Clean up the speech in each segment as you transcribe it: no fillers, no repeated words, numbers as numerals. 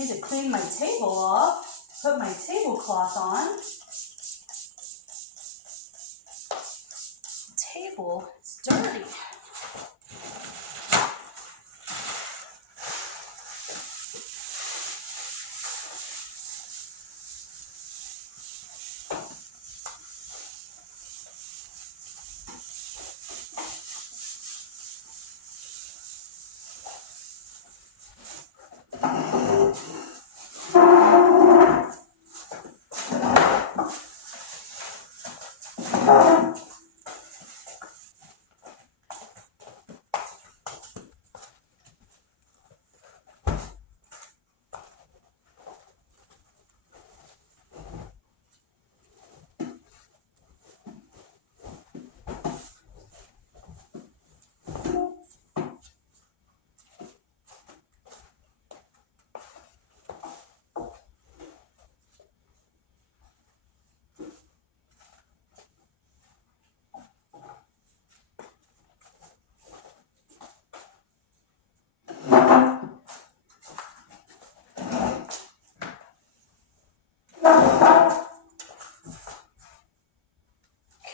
Need to clean my table off, put my tablecloth on. The table is dirty.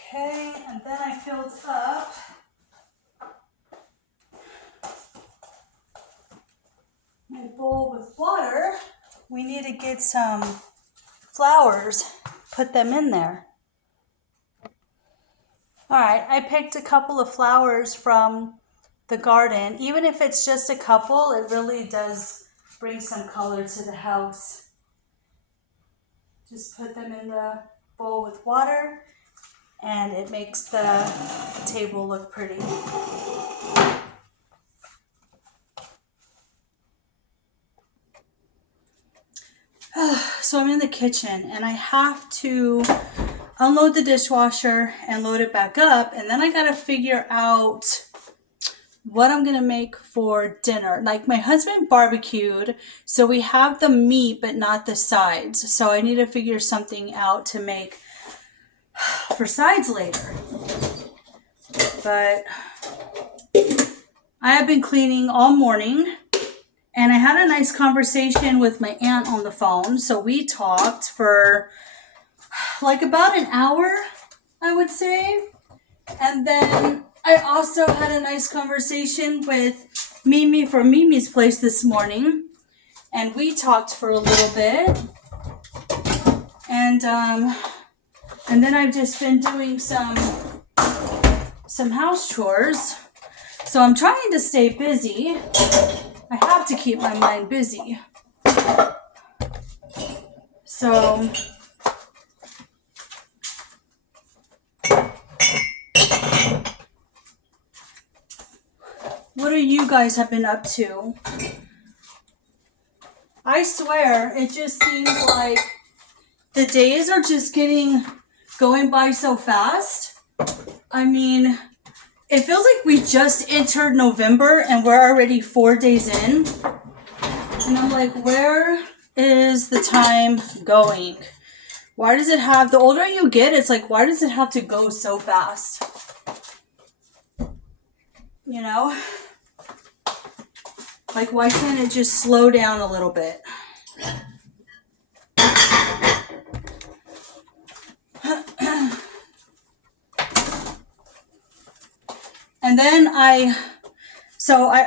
Okay, and then I filled up my bowl with water. We need to get some flowers, put them in there. All right, I picked a couple of flowers from the garden. Even if it's just a couple, it really does bring some color to the house. Just put them in the bowl with water, and it makes the table look pretty. So I'm in the kitchen, and I have to unload the dishwasher and load it back up, and then I gotta figure out what I'm gonna make for dinner. Like, my husband barbecued, so we have the meat but not the sides. So I need to figure something out to make for sides later. But I have been cleaning all morning, and I had a nice conversation with my aunt on the phone. So we talked for like about an hour, I would say. And then I also had a nice conversation with Mimi from Mimi's Place this morning, and we talked for a little bit. And then I've just been doing some house chores. So I'm trying to stay busy. I have to keep my mind busy. So what are you guys have been up to? I swear, it just seems like the days are just going by so fast. I mean, it feels like we just entered November and we're already 4 days in. And I'm like, where is the time going? Why does it have, the older you get, it's like, why does it have to go so fast? You know? Like, why can't it just slow down a little bit? And then I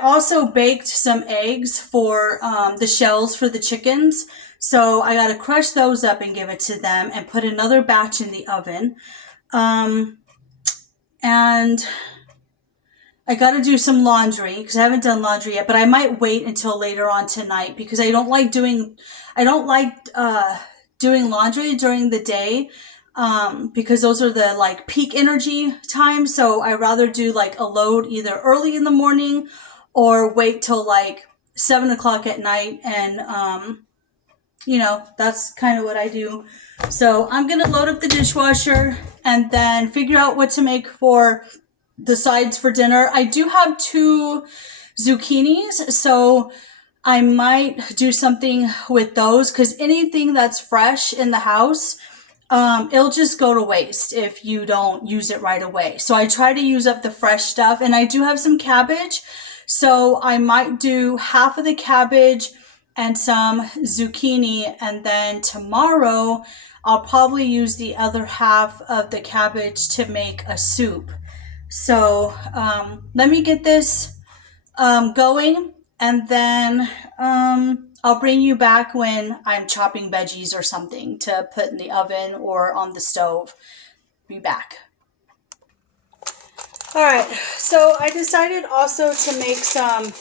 also baked some eggs for the shells for the chickens. So I got to crush those up and give it to them and put another batch in the oven. And I got to do some laundry because I haven't done laundry yet, but I might wait until later on tonight because I don't like doing laundry during the day. Because those are the like peak energy times. So I rather do like a load either early in the morning or wait till like 7 o'clock at night. And, that's kind of what I do. So I'm going to load up the dishwasher and then figure out what to make for the sides for dinner. I do have 2 zucchinis, so I might do something with those because anything that's fresh in the house, it'll just go to waste if you don't use it right away. So I try to use up the fresh stuff, and I do have some cabbage. So I might do half of the cabbage and some zucchini. And then tomorrow, I'll probably use the other half of the cabbage to make a soup. So let me get this going, and then I'll bring you back when I'm chopping veggies or something to put in the oven or on the stove. Be back. All right, so I decided also to make some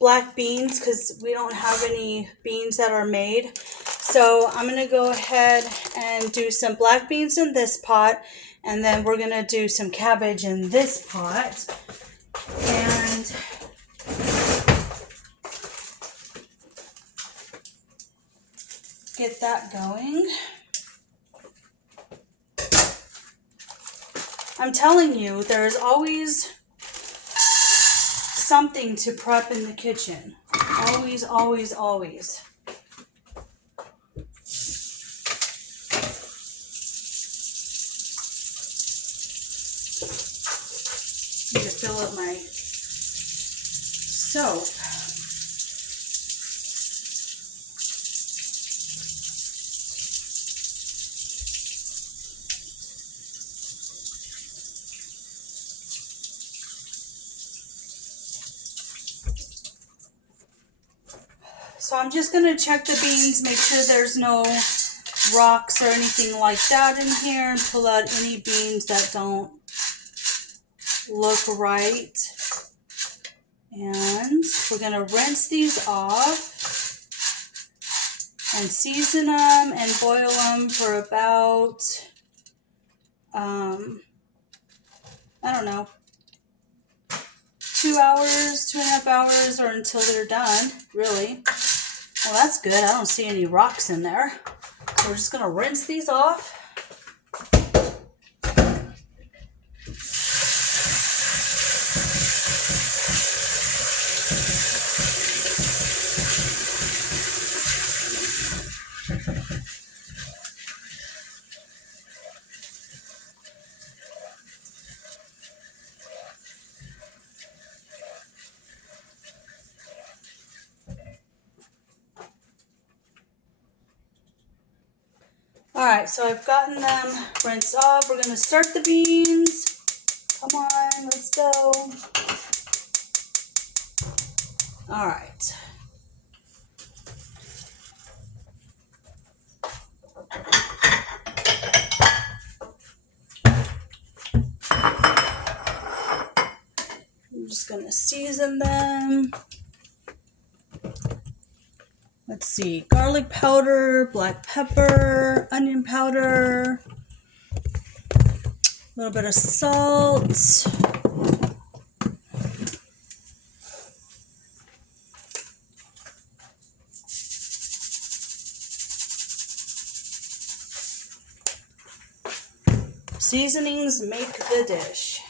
black beans because we don't have any beans that are made. So I'm going to go ahead and do some black beans in this pot, and then we're going to do some cabbage in this pot. And get that going. I'm telling you, there's always something to prep in the kitchen. Always, always, always. Need to fill up my soap. So I'm just going to check the beans, make sure there's no rocks or anything like that in here, and pull out any beans that don't look right. And we're going to rinse these off and season them and boil them for about, I don't know, 2 hours, 2.5 hours, or until they're done, really. Well, that's good. I don't see any rocks in there. So we're just going to rinse these off. All right, so I've gotten them rinsed off. We're going to start the beans. Come on, let's go. All right. I'm just going to season them. Let's see, garlic powder, black pepper, onion powder, a little bit of salt. Seasonings make the dish.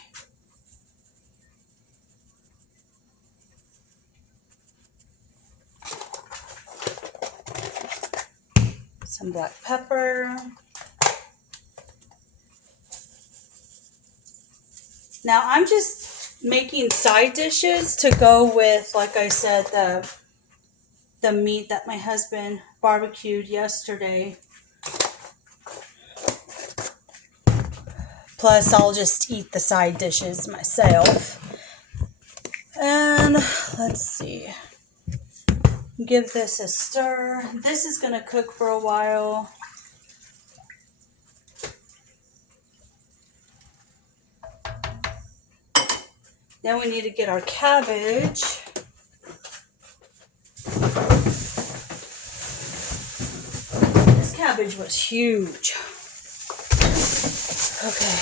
Some black pepper. Now I'm just making side dishes to go with, like I said, the meat that my husband barbecued yesterday. Plus I'll just eat the side dishes myself. And let's see. Give this a stir. This is going to cook for a while. Then we need to get our cabbage. This cabbage was huge. Okay.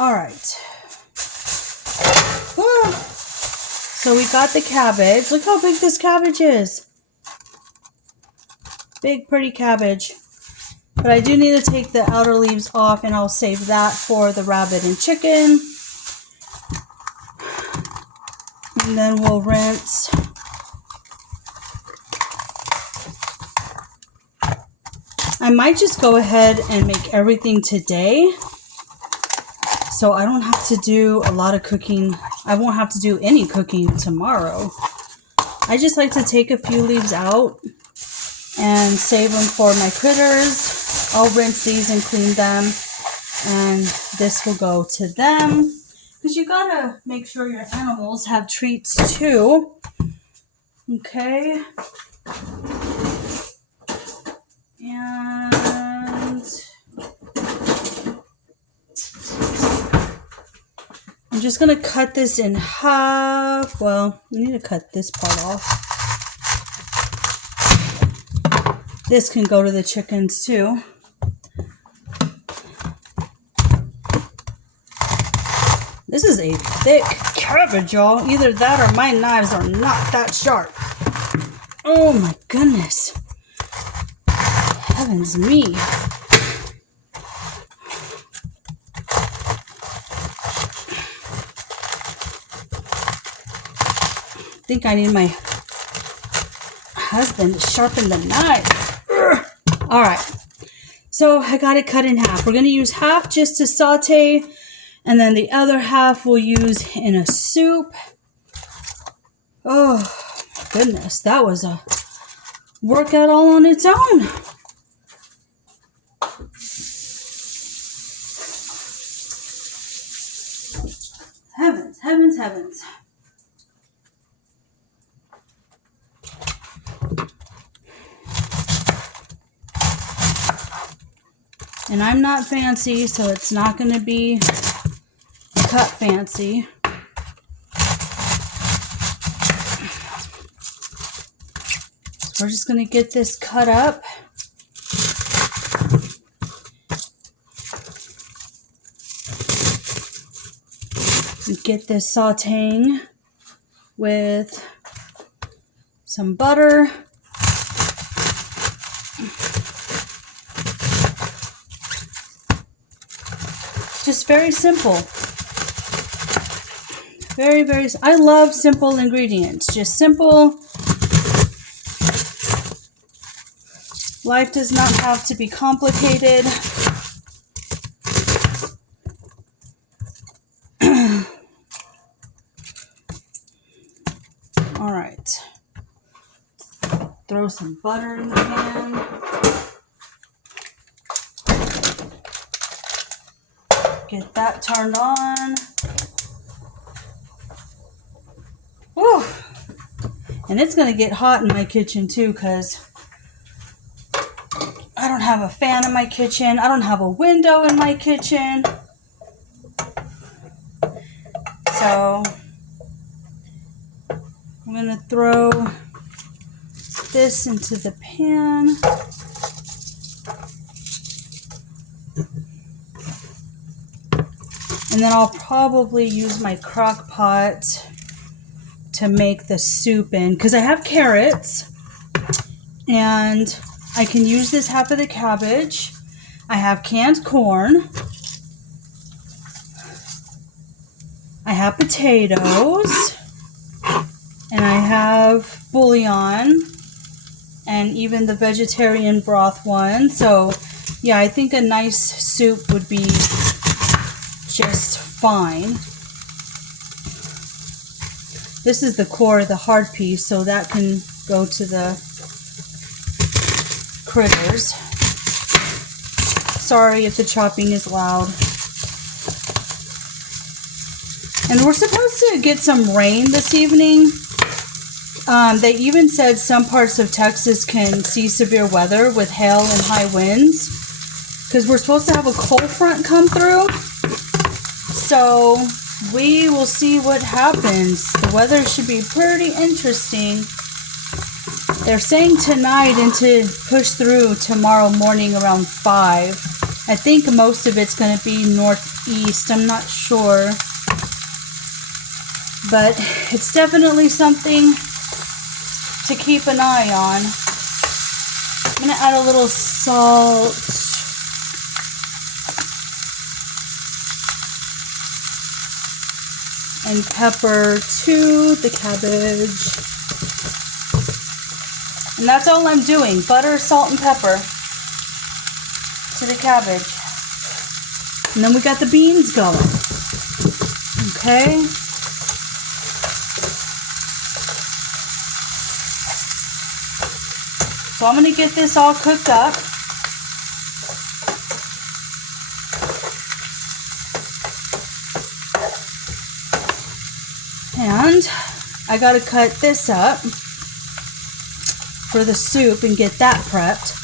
All right. So we got the cabbage. Look how big this cabbage is. Big, pretty cabbage. But I do need to take the outer leaves off, and I'll save that for the rabbit and chicken. And then we'll rinse. I might just go ahead and make everything today, So I don't have to do a lot of cooking. I won't have to do any cooking tomorrow. I just like to take a few leaves out and save them for my critters. I'll rinse these and clean them. And this will go to them. Because you gotta make sure your animals have treats too. Okay. And I'm just going to cut this in half. Well, I need to cut this part off. This can go to the chickens too. This is a thick cabbage, y'all. Either that or my knives are not that sharp. Oh my goodness. Heavens me. I think I need my husband to sharpen the knife. All right. So I got it cut in half. We're going to use half just to saute, and then the other half we'll use in a soup. Oh, my goodness. That was a workout all on its own. Heavens, heavens, heavens. And I'm not fancy, so it's not going to be cut fancy. So we're just going to get this cut up. And get this sauteing with some butter. Just very simple. Very, very, I love simple ingredients. Just simple. Life does not have to be complicated. All right. Throw some butter in the pan. Get that turned on. Woo! And it's going to get hot in my kitchen too, because I don't have a fan in my kitchen. I don't have a window in my kitchen. So I'm going to throw this into the pan. And then I'll probably use my crock pot to make the soup in, because I have carrots and I can use this half of the cabbage. I have canned corn. I have potatoes. And I have bouillon and even the vegetarian broth one. So yeah, I think a nice soup would be just fine. This is the core, the hard piece, so that can go to the critters. Sorry if the chopping is loud. And we're supposed to get some rain this evening. They even said some parts of Texas can see severe weather with hail and high winds, because we're supposed to have a cold front come through. So we will see what happens. The weather should be pretty interesting. They're saying tonight and to push through tomorrow morning around 5. I think most of it's going to be northeast. I'm not sure. But it's definitely something to keep an eye on. I'm going to add a little salt. And pepper to the cabbage. And that's all I'm doing. Butter, salt, and pepper to the cabbage. And then we got the beans going. Okay. So I'm going to get this all cooked up. And I got to cut this up for the soup and get that prepped.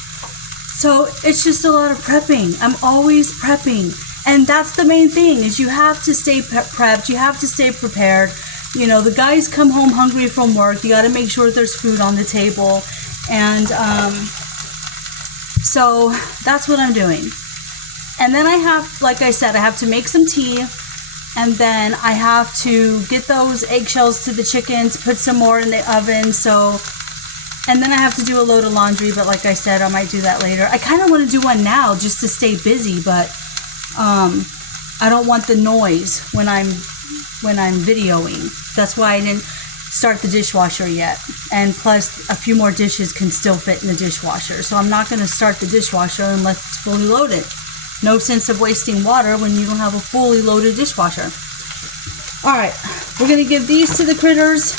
So it's just a lot of prepping. I'm always prepping. And that's the main thing, is you have to stay prepped. You have to stay prepared. You know, the guys come home hungry from work. You got to make sure there's food on the table. And so that's what I'm doing. And then I have, like I said, I have to make some tea. And then I have to get those eggshells to the chickens, put some more in the oven. So, and then I have to do a load of laundry. But like I said, I might do that later. I kind of want to do one now just to stay busy. But I don't want the noise when I'm videoing. That's why I didn't start the dishwasher yet. And plus, a few more dishes can still fit in the dishwasher. So I'm not going to start the dishwasher unless it's fully loaded. No sense of wasting water when you don't have a fully loaded dishwasher. All right, we're going to give these to the critters.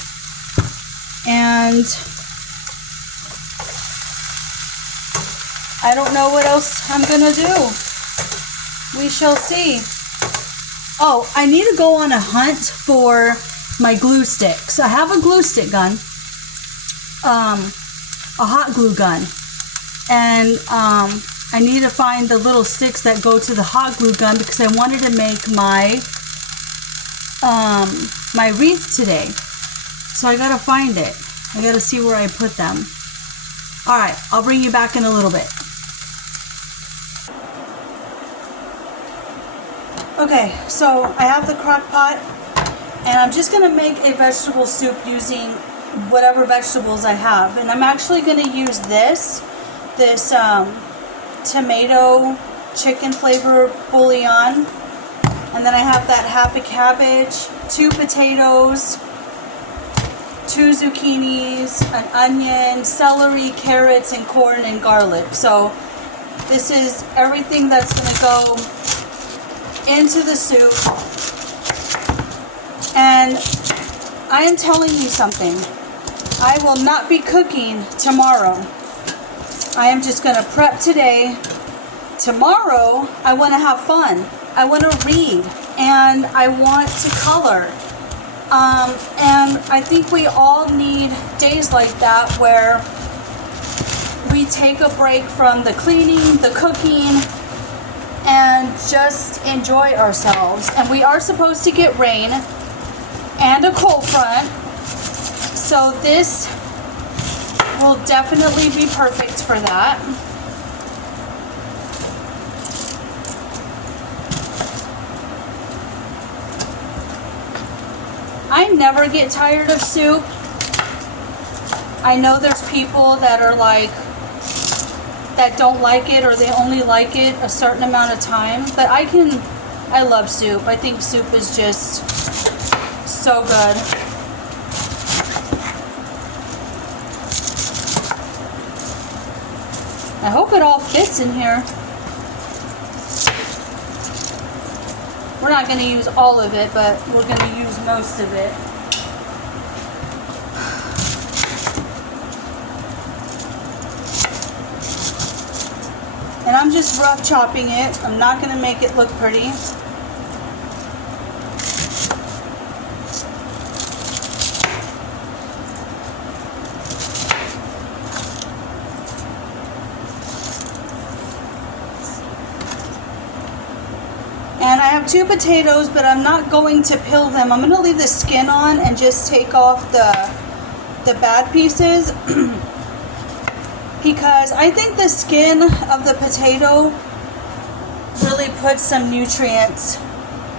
And I don't know what else I'm going to do. We shall see. Oh, I need to go on a hunt for my glue sticks. I have a glue stick gun, a hot glue gun, and I need to find the little sticks that go to the hot glue gun because I wanted to make my my wreath today. So I gotta find it. I gotta see where I put them. All right, I'll bring you back in a little bit. Okay, so I have the crock pot, and I'm just gonna make a vegetable soup using whatever vegetables I have. And I'm actually gonna use this tomato chicken flavor bouillon, and then I have that half a cabbage, 2 potatoes, 2 zucchinis, an onion, celery, carrots, and corn and garlic. So this is everything that's gonna go into the soup. And I am telling you something, I will not be cooking tomorrow. I am just going to prep today. Tomorrow, I want to have fun. I want to read. And I want to color. And I think we all need days like that where we take a break from the cleaning, the cooking, and just enjoy ourselves. And we are supposed to get rain and a cold front. So this will definitely be perfect for that. I never get tired of soup. I know there's people that are like, that don't like it, or they only like it a certain amount of time. But I love soup. I think soup is just so good. I hope it all fits in here. We're not going to use all of it, but we're going to use most of it. And I'm just rough chopping it. I'm not going to make it look pretty. And I have 2 potatoes, but I'm not going to peel them. I'm going to leave the skin on and just take off the bad pieces. Because I think the skin of the potato really puts some nutrients,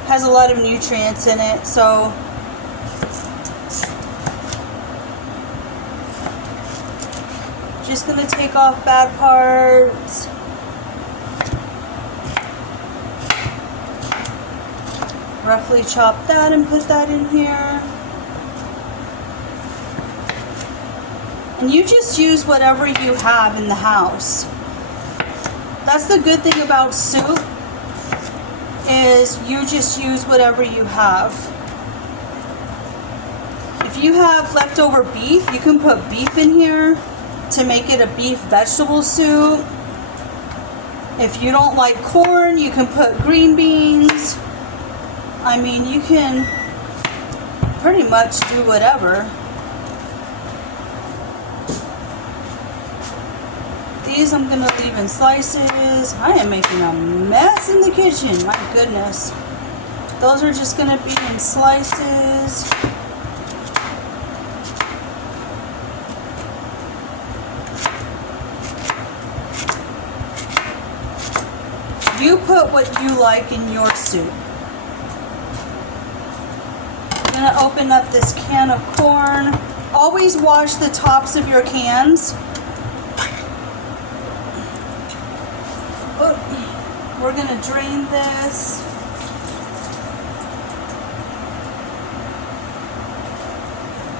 has a lot of nutrients in it. So just going to take off bad parts. Roughly chop that and put that in here. And you just use whatever you have in the house. That's the good thing about soup, is you just use whatever you have. If you have leftover beef, you can put beef in here to make it a beef vegetable soup. If you don't like corn, you can put green beans. I mean, you can pretty much do whatever. These I'm gonna leave in slices. I am making a mess in the kitchen, my goodness. Those are just gonna be in slices. You put what you like in your soup. I'm gonna open up this can of corn. Always wash the tops of your cans. We're gonna drain this.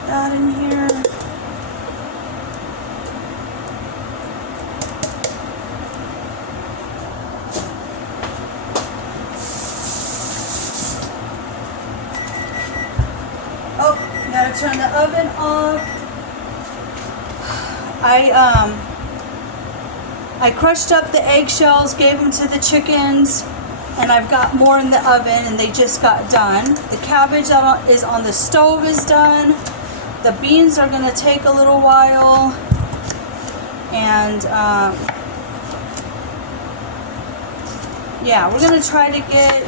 That in here. Oh, gotta turn the oven off. I crushed up the eggshells, gave them to the chickens, and I've got more in the oven, and they just got done. The cabbage that is on the stove is done. The beans are gonna take a little while, and yeah, we're gonna try to get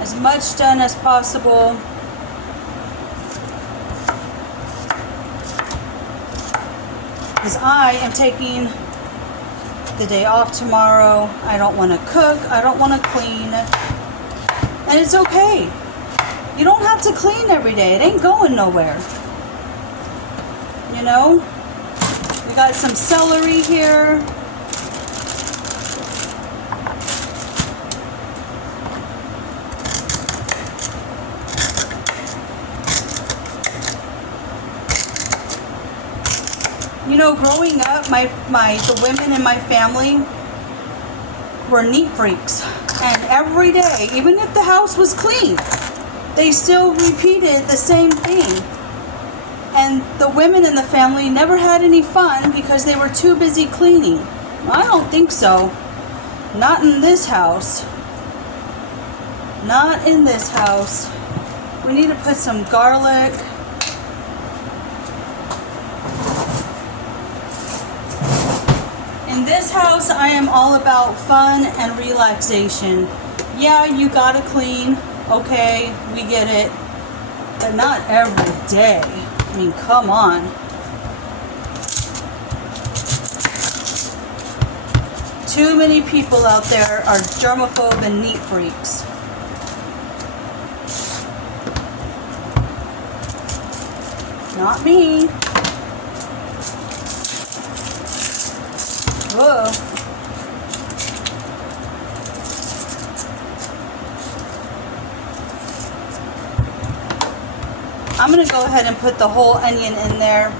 as much done as possible. Because I am taking the day off tomorrow. I don't want to cook. I don't want to clean. And it's okay. You don't have to clean every day. It ain't going nowhere. You know? We got some celery here. You know, growing up, the women in my family were neat freaks. And every day, even if the house was clean, they still repeated the same thing. And the women in the family never had any fun because they were too busy cleaning. I don't think so. Not in this house. Not in this house. We need to put some garlic. In this house, I am all about fun and relaxation. Yeah, you gotta clean. Okay, we get it. But not every day. I mean, come on. Too many people out there are germaphobe and neat freaks. Not me. Whoa. I'm going to go ahead and put the whole onion in there.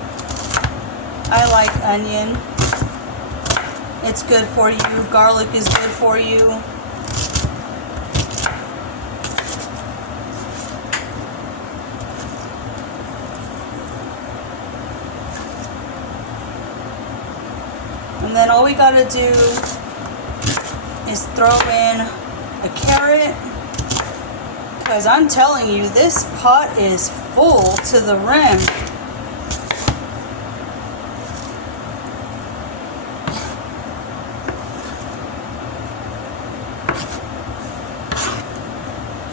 I like onion. It's good for you. Garlic is good for you. And then all we got to do is throw in a carrot. Because I'm telling you, this pot is full to the rim.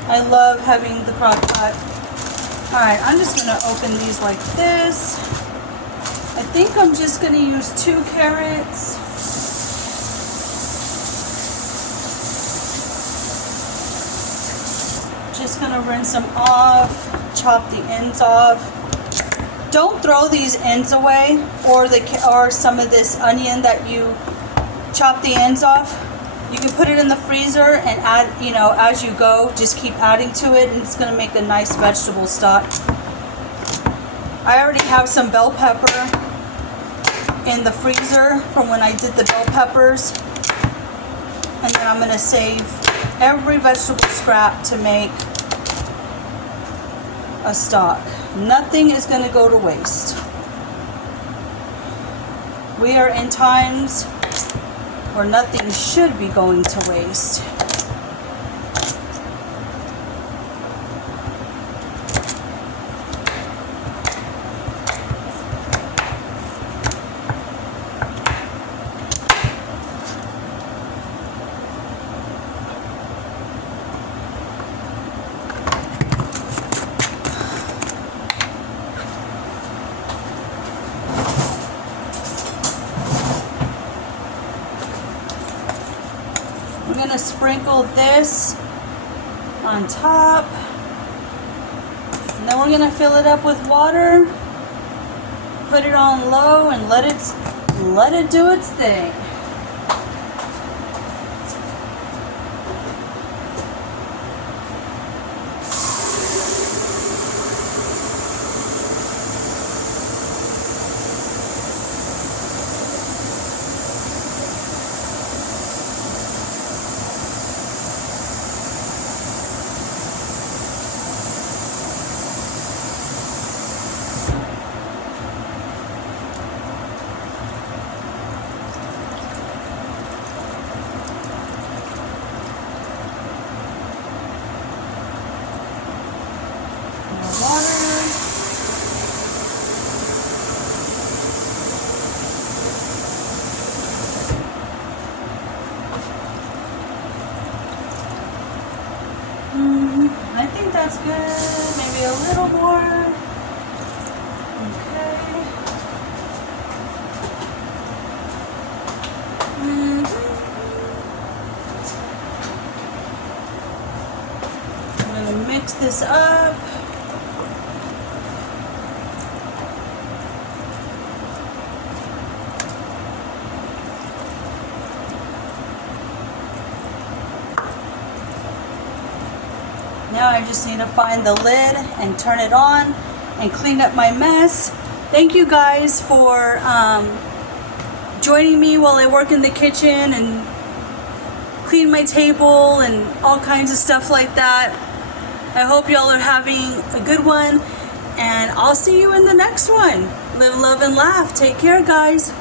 I love having the crock pot. Alright, I'm just going to open these like this. I think I'm just going to use 2 carrots. Just going to rinse them off, chop the ends off. Don't throw these ends away, or some of this onion that you chop the ends off. You can put it in the freezer and add, you know, as you go, just keep adding to it, and it's going to make a nice vegetable stock. I already have some bell pepper in the freezer from when I did the bell peppers. And then I'm going to save every vegetable scrap to make a stock. Nothing is going to go to waste. We are in times where nothing should be going to waste. I'm going to sprinkle this on top, and then we're going to fill it up with water, put it on low, and let it do its thing. I think that's good. Maybe a little more. Okay. I'm going to mix this up. Now I just need to find the lid and turn it on and clean up my mess. Thank you guys for joining me while I work in the kitchen and clean my table and all kinds of stuff like that. I hope y'all are having a good one, and I'll see you in the next one. Live, love, and laugh. Take care, guys.